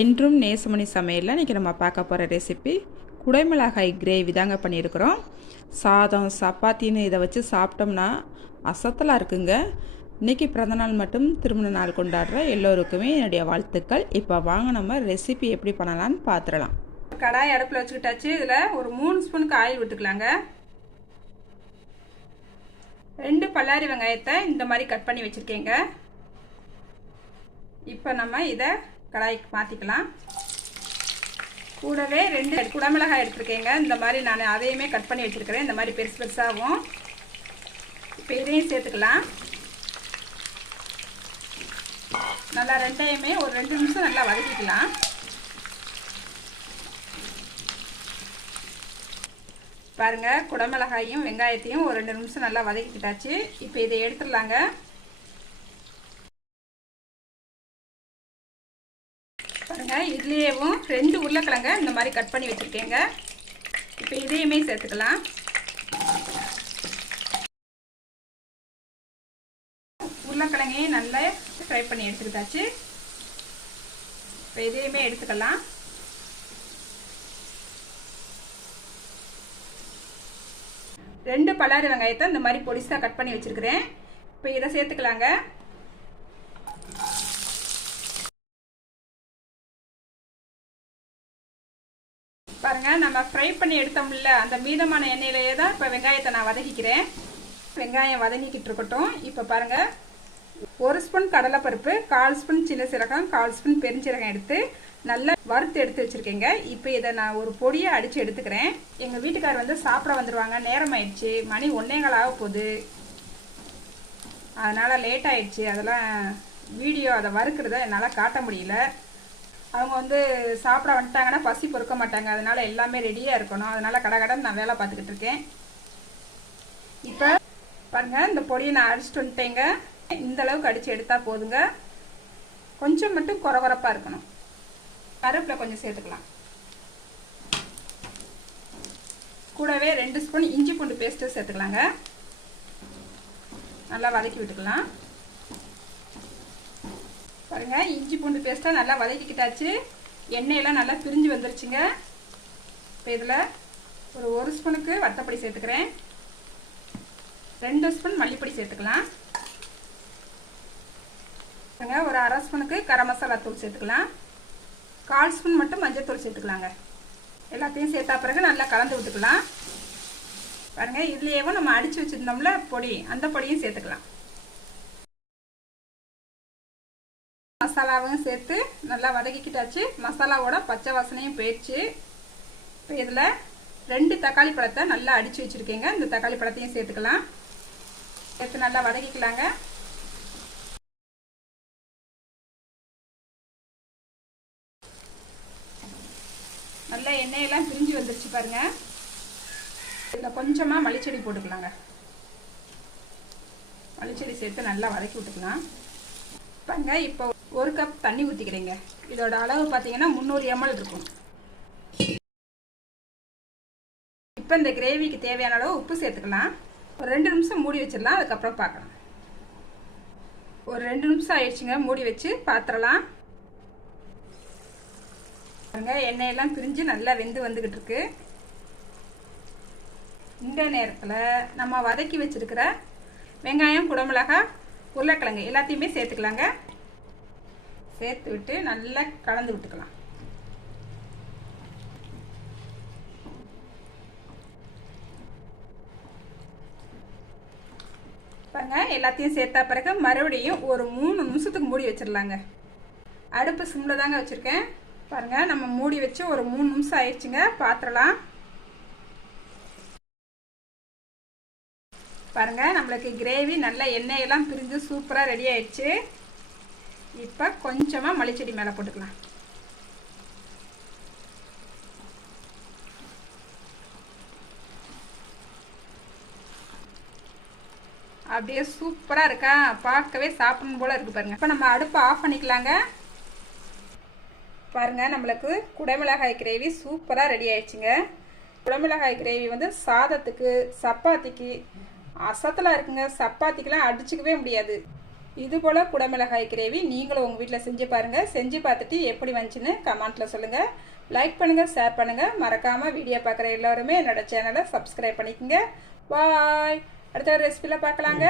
என்றும் நேசமணி சமையலில் இன்றைக்கி நம்ம பார்க்க போகிற ரெசிபி குடைமிளகாய் கிரேவி தாங்க பண்ணியிருக்கிறோம். சாதம் சப்பாத்தின்னு இதை வச்சு சாப்பிட்டோம்னா அசத்தலாக இருக்குங்க. இன்றைக்கி பிறந்தநாள் மட்டும் திருமண நாள் கொண்டாடுற எல்லோருக்குமே என்னுடைய வாழ்த்துக்கள். இப்போ வாங்க நம்ம ரெசிபி எப்படி பண்ணலான்னு பார்த்துடலாம். கடாய் அடுப்பில் வச்சுக்கிட்டாச்சு. இதில் ஒரு 3 ஸ்பூனுக்கு ஆயில் விட்டுக்கலாங்க. 2 பல்லாரி வெங்காயத்தை இந்த மாதிரி கட் பண்ணி வச்சுருக்கேங்க. இப்போ நம்ம இதை கடாய்க்கு மாற்றிக்கலாம். கூடவே 2 குடமிளகாய் எடுத்துருக்கேங்க. இந்த மாதிரி நான் அதையுமே கட் பண்ணி வச்சுருக்கிறேன், இந்த மாதிரி பெருசு பெருசாகவும். இப்போ இதையும் சேர்த்துக்கலாம். நல்லா ரெண்டையுமே ஒரு 2 நிமிஷம் நல்லா வதக்கிக்கலாம். பாருங்கள், குடமிளகாயும் வெங்காயத்தையும் ஒரு 2 நிமிஷம் நல்லா வதக்கிட்டாச்சு. இப்போ இதை எடுத்துடலாங்க. பாருங்க, இதுலேயும் 2 உருளைக்கிழங்க இந்த மாதிரி கட் பண்ணி வச்சுருக்கேங்க. இப்போ இதையுமே சேர்த்துக்கலாம். உருளைக்கிழங்கையும் நல்லா ஃப்ரை பண்ணி எடுத்துக்கிட்டாச்சு. இப்போ இதையுமே எடுத்துக்கலாம். ரெண்டு பல்லாரி வெங்காயத்தை இந்த மாதிரி பொடிசாக கட் பண்ணி வச்சுருக்கிறேன். இப்போ இதை சேர்த்துக்கலாங்க. பாருங்க, நம்ம ஃப்ரை பண்ணி எடுத்தோம்ல அந்த மீதமான எண்ணெயிலேயே தான் இப்போ வெங்காயத்தை நான் வதக்கிக்கிறேன். வெங்காயம் வதங்கிக்கிட்டு இருக்கட்டும். இப்போ பாருங்க, 1 ஸ்பூன் கடலைப்பருப்பு, 1/4 ஸ்பூன் சின்ன சீரகம், 1/4 ஸ்பூன் பெருஞ்சீரகம் எடுத்து நல்லா வறுத்து எடுத்து வச்சிருக்கேங்க. இப்போ இதை நான் ஒரு பொடியை அடித்து எடுத்துக்கிறேன். எங்கள் வீட்டுக்காரர் வந்து சாப்பிட வந்துடுவாங்க. நேரம் ஆயிடுச்சு, மணி 1:15 ஆக போகுது. அதனால் லேட் ஆயிடுச்சு. அதெல்லாம் வீடியோ அதை வறுக்கிறத என்னால் காட்ட முடியல. அவங்க வந்து சாப்பிட வந்துட்டாங்கன்னா பசி பொறுக்க மாட்டாங்க. அதனால் எல்லாமே ரெடியாக இருக்கணும். அதனால் கடகடன்னு நான் வேலை பார்த்துக்கிட்டு இருக்கேன். இப்போ பாருங்கள், இந்த பொடியை நான் அடிச்சுட்டு வந்துட்டேங்க. இந்த அளவுக்கு அடித்து எடுத்தால் போதுங்க. கொஞ்சம் மட்டும் குறகுறப்பாக இருக்கணும். கருவேப்பிலை கொஞ்சம் சேர்த்துக்கலாம். கூடவே 2 ஸ்பூன் இஞ்சி பூண்டு பேஸ்ட்டு சேர்த்துக்கலாங்க. நல்லா வதக்கி விட்டுக்கலாம். பாருங்க, இஞ்சி பூண்டு பேஸ்ட்டை நல்லா வதக்கிக்கிட்டாச்சு. எண்ணெயெல்லாம் நல்லா பிரிஞ்சு வந்துருச்சுங்க. இப்போ இதில் ஒரு 1 ஸ்பூனுக்கு வத்தப்பொடி சேர்த்துக்கிறேன். 2 ஸ்பூன் மல்லிப்பொடி சேர்த்துக்கலாம். ஒரு 1/2 ஸ்பூனுக்கு கரம் மசாலா தூள் சேர்த்துக்கலாம். 1/4 ஸ்பூன் மட்டும் மஞ்சள் தூள் சேர்த்துக்கலாங்க. எல்லாத்தையும் சேர்த்தா பிறகு நல்லா கலந்து விட்டுக்கலாம். பாருங்கள், இதுலேயே நம்ம அடித்து வச்சுருந்தோம்ல பொடி, அந்த பொடியும் சேர்த்துக்கலாம். மசாலாவும் சேர்த்து நல்லா வதக்கிக்கிட்டாச்சு. மசாலாவோட பச்சை வாசனையும் போயிடுச்சு. இப்போ இதில் 2 தக்காளி பழத்தை நல்லா அடித்து வச்சுருக்கேங்க. இந்த தக்காளி பழத்தையும் சேர்த்துக்கலாம். சேர்த்து நல்லா வதக்கிக்கலாங்க. நல்லா எண்ணெயெல்லாம் பிரிஞ்சு வந்துருச்சு பாருங்க. இதில் கொஞ்சமாக மல்லிச்செடி போட்டுக்கலாங்க. மல்லிச்செடி சேர்த்து நல்லா வதக்கி விட்டுக்கலாம். பாருங்க, இப்போ 1 கப் தண்ணி ஊற்றிக்கிறேங்க. இதோட அளவு பார்த்தீங்கன்னா 300 ml இருக்கும். இப்போ இந்த கிரேவிக்கு தேவையான அளவு உப்பு சேர்த்துக்கலாம். ஒரு 2 நிமிஷம் மூடி வச்சிடலாம். அதுக்கப்புறம் பார்க்கலாம். ஒரு 2 நிமிஷம் ஆயிடுச்சுங்க. மூடி வச்சு பார்த்துடலாம். பாருங்க, எண்ணெயெல்லாம் பிரிஞ்சு நல்லா வெந்து வந்துக்கிட்டு இருக்கு. இந்த நேரத்தில் நம்ம வதக்கி வச்சிருக்கிற வெங்காயம், குடமிளகாய், உருளைக்கிழங்கு எல்லாத்தையுமே சேர்த்துக்கலாங்க. சேர்த்து விட்டு நல்லா கலந்து விட்டுக்கலாம். பாருங்க, எல்லாத்தையும் சேர்த்தா பிறகு மறுபடியும் ஒரு 3 நிமிஷத்துக்கு மூடி வச்சிடலாங்க. அடுப்பு சிம்ல தாங்க வச்சிருக்கேன். பாருங்க, நம்ம மூடி வச்சு ஒரு 3 நிமிஷம் ஆயிடுச்சுங்க. பாத்திரலாம். பாருங்க, நம்மளுக்கு கிரேவி நல்லா எண்ணெயெல்லாம் பிரிஞ்சு சூப்பராக ரெடி ஆயிடுச்சு. இப்போ கொஞ்சமாக மல்லிச்செடி மேலே போட்டுக்கலாம். அப்படியே சூப்பராக இருக்கா, பார்க்கவே சாப்பிடணும் போல இருக்கு பாருங்க. இப்போ நம்ம அடுப்பை ஆஃப் பண்ணிக்கலாங்க. பாருங்க, நம்மளுக்கு குடமிளகாய் கிரேவி சூப்பராக ரெடி ஆயிடுச்சுங்க. குடமிளகாய் கிரேவி வந்து சாதத்துக்கு, சப்பாத்திக்கு அசத்தலாக இருக்குங்க. சப்பாத்திக்கெலாம் அடிச்சுக்கவே முடியாது. இது போல் குடமிளகாய் கிரேவி நீங்களும் உங்கள் வீட்டில் செஞ்சு பாருங்கள். செஞ்சு பார்த்துட்டு எப்படி வந்துச்சுன்னு கமெண்ட்டில் சொல்லுங்கள். லைக் பண்ணுங்கள், ஷேர் பண்ணுங்கள். மறக்காமல் வீடியோ பார்க்குற எல்லோருமே என்னோடய சேனலை சப்ஸ்கிரைப் பண்ணிக்கோங்க. பாய். அடுத்த ஒரு ரெசிபியில் பார்க்கலாங்க.